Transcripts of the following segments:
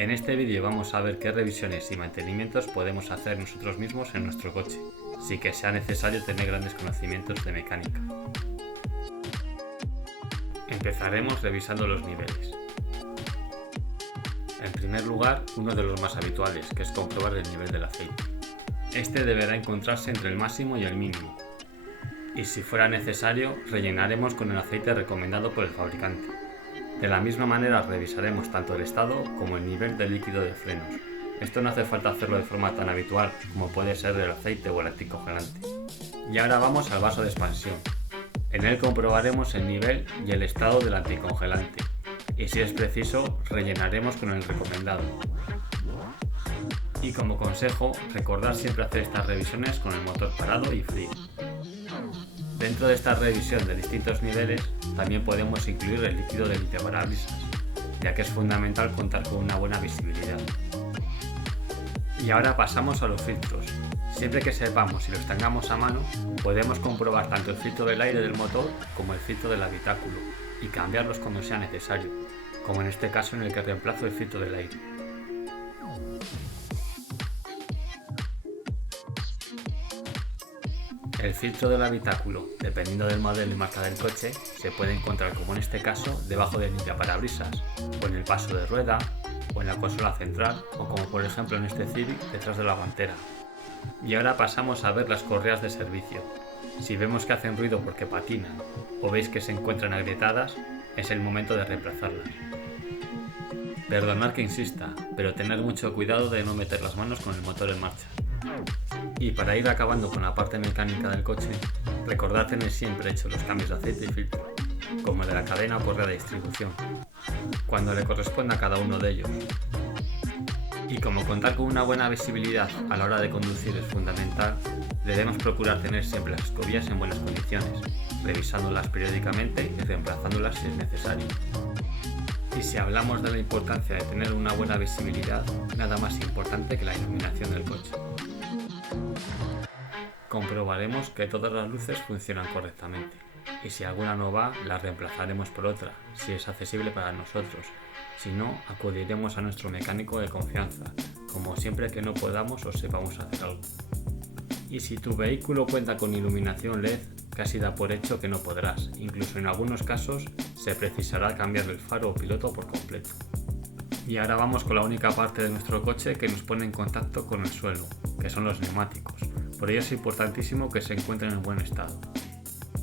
En este vídeo vamos a ver qué revisiones y mantenimientos podemos hacer nosotros mismos en nuestro coche, sin que sea necesario tener grandes conocimientos de mecánica. Empezaremos revisando los niveles. En primer lugar, uno de los más habituales, que es comprobar el nivel del aceite. Este deberá encontrarse entre el máximo y el mínimo, y si fuera necesario, rellenaremos con el aceite recomendado por el fabricante. De la misma manera revisaremos tanto el estado como el nivel del líquido de frenos. Esto no hace falta hacerlo de forma tan habitual como puede ser el aceite o el anticongelante. Y ahora vamos al vaso de expansión. En él comprobaremos el nivel y el estado del anticongelante, y si es preciso, rellenaremos con el recomendado. Y como consejo, recordar siempre hacer estas revisiones con el motor parado y frío. Dentro de esta revisión de distintos niveles, también podemos incluir el líquido de limpiaparabrisas, ya que es fundamental contar con una buena visibilidad. Y ahora pasamos a los filtros. Siempre que sepamos y los tengamos a mano, podemos comprobar tanto el filtro del aire del motor como el filtro del habitáculo y cambiarlos cuando sea necesario, como en este caso en el que reemplazo el filtro del aire. El filtro del habitáculo, dependiendo del modelo y marca del coche, se puede encontrar, como en este caso, debajo del limpiaparabrisas, o en el paso de rueda, o en la consola central, o como por ejemplo en este Civic, detrás de la guantera. Y ahora pasamos a ver las correas de servicio. Si vemos que hacen ruido porque patinan, o veis que se encuentran agrietadas, es el momento de reemplazarlas. Perdonad que insista, pero tened mucho cuidado de no meter las manos con el motor en marcha. Y para ir acabando con la parte mecánica del coche, recordad tener siempre hecho los cambios de aceite y filtro, como el de la cadena o correa de distribución, cuando le corresponda a cada uno de ellos. Y como contar con una buena visibilidad a la hora de conducir es fundamental, debemos procurar tener siempre las escobillas en buenas condiciones, revisándolas periódicamente y reemplazándolas si es necesario. Y si hablamos de la importancia de tener una buena visibilidad, nada más importante que la iluminación del coche. Comprobaremos que todas las luces funcionan correctamente, y si alguna no va, la reemplazaremos por otra, si es accesible para nosotros. Si no, acudiremos a nuestro mecánico de confianza, como siempre que no podamos o sepamos hacer algo. Y si tu vehículo cuenta con iluminación LED, casi da por hecho que no podrás, incluso en algunos casos se precisará cambiar el faro o piloto por completo. Y ahora vamos con la única parte de nuestro coche que nos pone en contacto con el suelo, que son los neumáticos. Por ello es importantísimo que se encuentren en buen estado.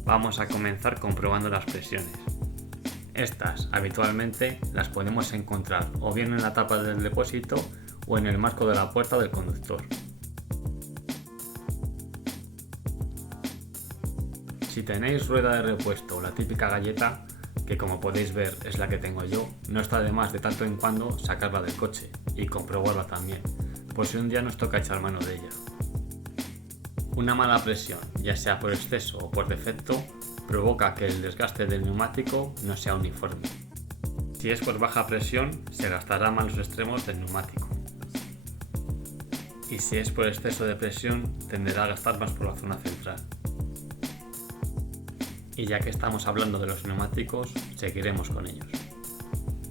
Vamos a comenzar comprobando las presiones. Estas, habitualmente, las podemos encontrar o bien en la tapa del depósito o en el marco de la puerta del conductor. Si tenéis rueda de repuesto o la típica galleta, que como podéis ver es la que tengo yo, no está de más de tanto en cuando sacarla del coche y comprobarla también, por si un día nos toca echar mano de ella. Una mala presión, ya sea por exceso o por defecto, provoca que el desgaste del neumático no sea uniforme. Si es por baja presión, se gastará más los extremos del neumático. Y si es por exceso de presión, tenderá a gastar más por la zona central. Y ya que estamos hablando de los neumáticos, seguiremos con ellos.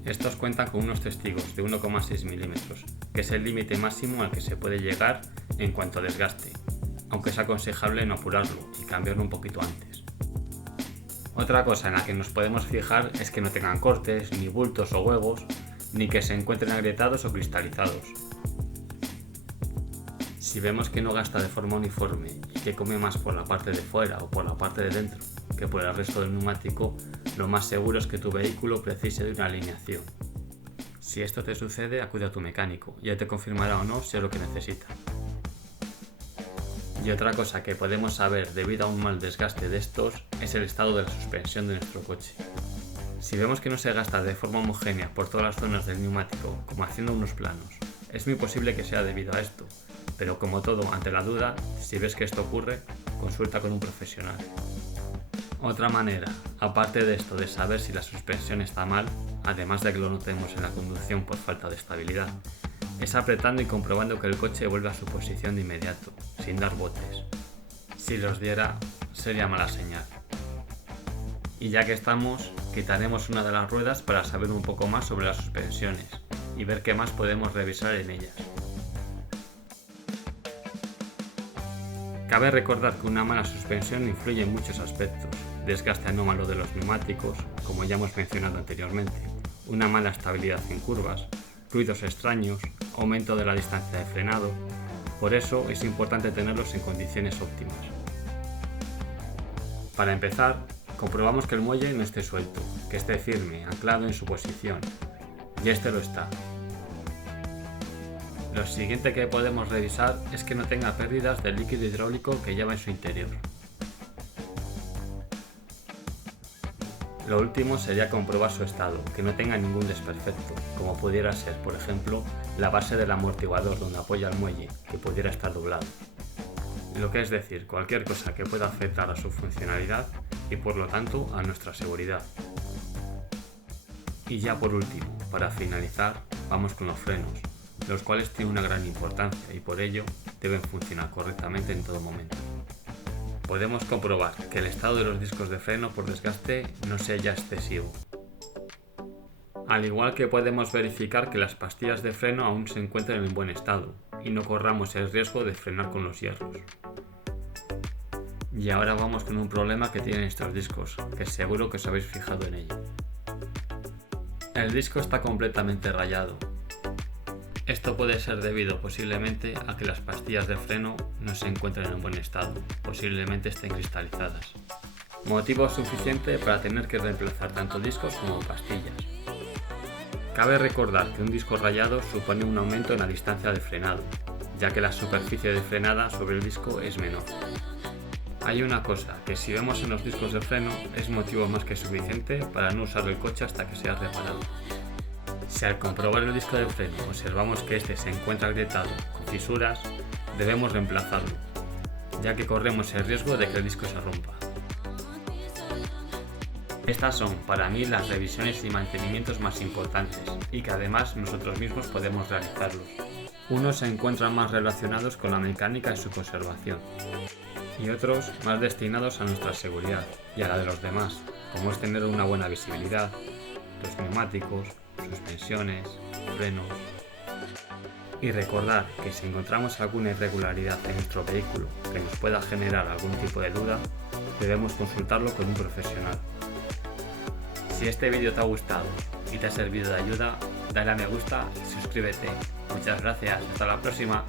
Estos cuentan con unos testigos de 1,6 milímetros, que es el límite máximo al que se puede llegar en cuanto a desgaste, aunque es aconsejable no apurarlo y cambiarlo un poquito antes. Otra cosa en la que nos podemos fijar es que no tengan cortes, ni bultos o huevos, ni que se encuentren agrietados o cristalizados. Si vemos que no gasta de forma uniforme y que come más por la parte de fuera o por la parte de dentro que por el resto del neumático, lo más seguro es que tu vehículo precise de una alineación. Si esto te sucede, acude a tu mecánico y él te confirmará o no si es lo que necesita. Y otra cosa que podemos saber debido a un mal desgaste de estos es el estado de la suspensión de nuestro coche. Si vemos que no se gasta de forma homogénea por todas las zonas del neumático, como haciendo unos planos, es muy posible que sea debido a esto, pero como todo, ante la duda, si ves que esto ocurre, consulta con un profesional. Otra manera, aparte de esto de saber si la suspensión está mal, además de que lo notemos en la conducción por falta de estabilidad, es apretando y comprobando que el coche vuelva a su posición de inmediato, sin dar botes. Si los diera, sería mala señal. Y ya que estamos, quitaremos una de las ruedas para saber un poco más sobre las suspensiones. y ver qué más podemos revisar en ellas. Cabe recordar que una mala suspensión influye en muchos aspectos: desgaste anómalo de los neumáticos, como ya hemos mencionado anteriormente, una mala estabilidad en curvas, ruidos extraños, aumento de la distancia de frenado. Por eso es importante tenerlos en condiciones óptimas. Para empezar, comprobamos que el muelle no esté suelto, que esté firme, anclado en su posición, y este lo está. Lo siguiente que podemos revisar es que no tenga pérdidas del líquido hidráulico que lleva en su interior. Lo último sería comprobar su estado, que no tenga ningún desperfecto, como pudiera ser, por ejemplo, la base del amortiguador donde apoya el muelle, que pudiera estar doblado. Lo que es decir, cualquier cosa que pueda afectar a su funcionalidad y por lo tanto a nuestra seguridad. Y ya por último, para finalizar, vamos con los frenos, los cuales tienen una gran importancia y por ello deben funcionar correctamente en todo momento. Podemos comprobar que el estado de los discos de freno por desgaste no sea ya excesivo. Al igual que podemos verificar que las pastillas de freno aún se encuentran en buen estado y no corramos el riesgo de frenar con los hierros. Y ahora vamos con un problema que tienen estos discos, que seguro que os habéis fijado en ello. El disco está completamente rayado. Esto puede ser debido posiblemente a que las pastillas de freno no se encuentran en buen estado, posiblemente estén cristalizadas. Motivo suficiente para tener que reemplazar tanto discos como pastillas. Cabe recordar que un disco rayado supone un aumento en la distancia de frenado, ya que la superficie de frenada sobre el disco es menor. Hay una cosa que si vemos en los discos de freno es motivo más que suficiente para no usar el coche hasta que sea reparado. Si al comprobar el disco de freno observamos que este se encuentra agrietado con fisuras, debemos reemplazarlo, ya que corremos el riesgo de que el disco se rompa. Estas son para mí las revisiones y mantenimientos más importantes y que además nosotros mismos podemos realizarlos. Unos se encuentran más relacionados con la mecánica y su conservación, y otros más destinados a nuestra seguridad y a la de los demás, como es tener una buena visibilidad, los neumáticos, suspensiones, frenos. Y recordar que si encontramos alguna irregularidad en nuestro vehículo que nos pueda generar algún tipo de duda, debemos consultarlo con un profesional. Si este vídeo te ha gustado y te ha servido de ayuda, dale a me gusta y suscríbete. Muchas gracias, hasta la próxima.